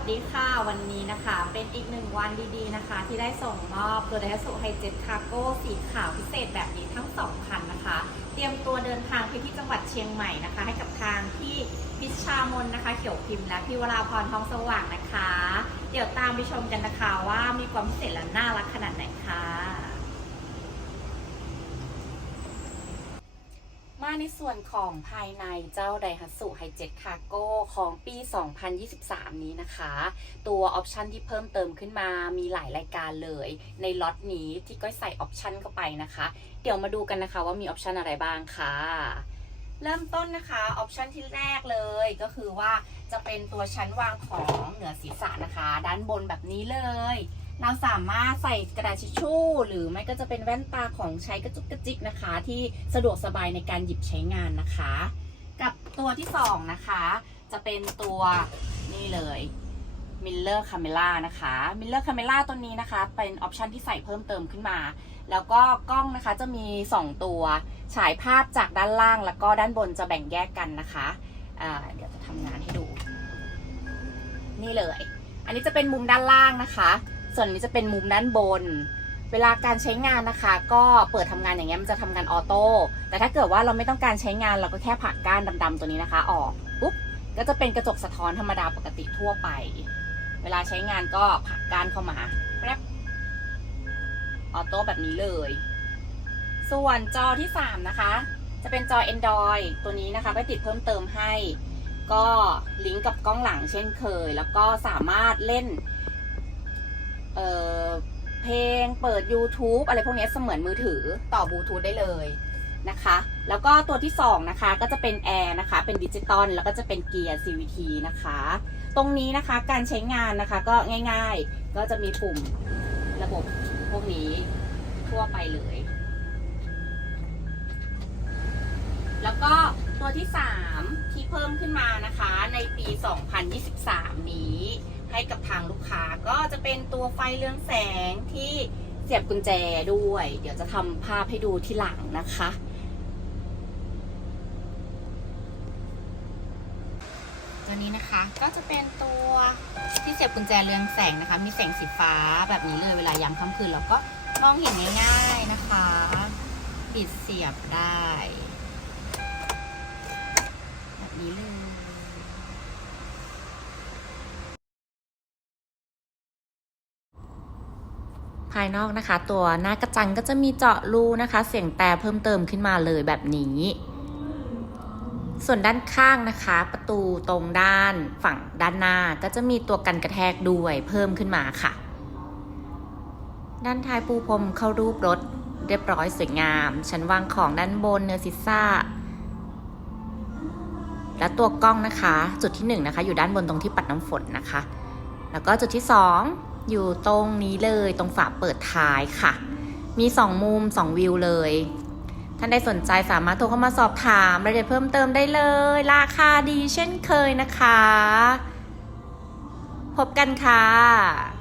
สดีค่ะวันนี้นะคะ เป็นอีกหนึ่งวันดีๆนะคะ ที่ได้ส่งมอบตัวไดสุไฮเจ็ตคาโก้สีขาวพิเศษแบบนี้ทั้งสองคันนะคะ เตรียมตัวเดินทางไปที่จังหวัดเชียงใหม่นะคะ ให้กับทางที่พิชามนนะคะ เขียวพิมพ์และพี่วราพรทองสว่างนะคะ เดี๋ยวตามไปชมกันนะคะว่ามีความพิเศษและน่ารักขนาดไหน ค่าในส่วนของภายในเจ้าไดฮัตสุไฮเจ็ตคาโก้ของปี 2023 นี้นะคะ ตัวออปชันที่เพิ่มเติมขึ้นมามีหลายรายการเลย ในล็อตนี้ที่ก้อยใส่ออปชันเข้าไปนะคะ เดี๋ยวมาดูกันนะคะว่ามีออปชันอะไรบ้างค่ะ เริ่มต้นนะคะออปชันที่แรกเลยก็คือว่าจะเป็นตัวชั้นวางของเหนือศีรษะนะคะ ด้านบนแบบนี้เลย เราสามารถใส่กระดาษทิชชู่ หรือไม่ก็จะเป็นแว่นตาของใช้กระจุกกระจิกนะคะ ที่สะดวกสบายในการหยิบใช้งานนะคะ กับตัวที่สองนะคะ จะเป็นตัวนี่เลย Miller Camera นะคะ Miller Camera ตัวนี้นะคะ เป็นออปชันที่ใส่เพิ่มเติมขึ้นมา แล้วก็กล้องนะคะจะมี 2 ตัว ฉายภาพจากด้านล่าง แล้วก็ด้านบนจะแบ่งแยกกันนะคะอ่าเดี๋ยวจะทำงานให้ดู นี่เลย อันนี้จะเป็นมุมด้านล่างนะคะ ส่วนนี้จะเป็นมุมด้านบน เวลาการใช้งานนะคะ ก็เปิดทำงานอย่างเงี้ยมันจะทำงานออโต้แต่ถ้าเกิดว่าเราไม่ต้องการใช้งานเราก็แค่ผลักก้านดำๆตัวนี้นะคะ ออกปุ๊บก็จะเป็นกระจกสะท้อนธรรมดาปกติทั่วไป เวลาใช้งานก็ผลักก้านเข้ามาแป๊บออโต้แบบนี้เลย ส่วนจอที่ 3 นะคะ จะเป็นจอ Android ตัวนี้นะคะก็ติดเพิ่มเติมให้ ก็ลิงก์กับกล้องหลังเช่นเคย แล้วก็สามารถเล่น เอ่อเพลงเปิด YouTube อะไรพวกนี้เสมือนมือถือต่อบลูทูธได้เลยนะคะ แล้วก็ตัวที่ 2 นะคะ ก็จะเป็นแอร์นะคะ เป็นดิจิตอลแล้วก็จะเป็นเกียร์ CVT นะคะ ตรงนี้นะคะการใช้งานนะคะก็ง่ายๆ ก็จะมีปุ่มระบบพวกนี้ทั่วไปเลย แล้วก็ตัวที่ 3 ที่เพิ่มขึ้นมานะคะ ในปี 2023 นี้ให้กับทางลูกค้า ก็จะเป็นตัวไฟเรืองแสงที่เสียบกุญแจด้วย เดี๋ยวจะทำภาพให้ดูที่หลังนะคะ ตัวนี้นะคะก็จะเป็นตัวที่เสียบกุญแจเรืองแสงนะคะ มีแสงสีฟ้าแบบนี้เลยเวลายามค่ำคืนเราก็มองเห็นง่ายๆนะคะ ปิดเสียบได้ แบบนี้เลย ภายนอกนะคะ ตัวหน้ากระจังก็จะมีเจาะรูนะคะ เสียงแต่เพิ่มเติมขึ้นมาเลยแบบนี้ ส่วนด้านข้างนะคะ ประตูตรงด้านฝั่งด้านหน้าก็จะมีตัวกันกระแทกด้วยเพิ่มขึ้นมาค่ะ ด้านท้ายปูพรมเข้ารูปรถเรียบร้อยสวยงาม ชั้นวางของด้านบนเนื้อซิซ่าและตัวกล้องนะคะ จุดที่1นงนะคะอยู่ด้านบนตรงที่ปัดน้ำฝนนะคะ แล้วก็จุดที่ 2 อยู่ตรงนี้เลยตรงฝาเปิดท้ายค่ะ มี 2 มุม 2 วิวเลย ท่านใดสนใจสามารถโทรเข้ามาสอบถามรายละเอียดเพิ่มเติมได้เลย ราคาดีเช่นเคยนะคะ พบกันค่ะ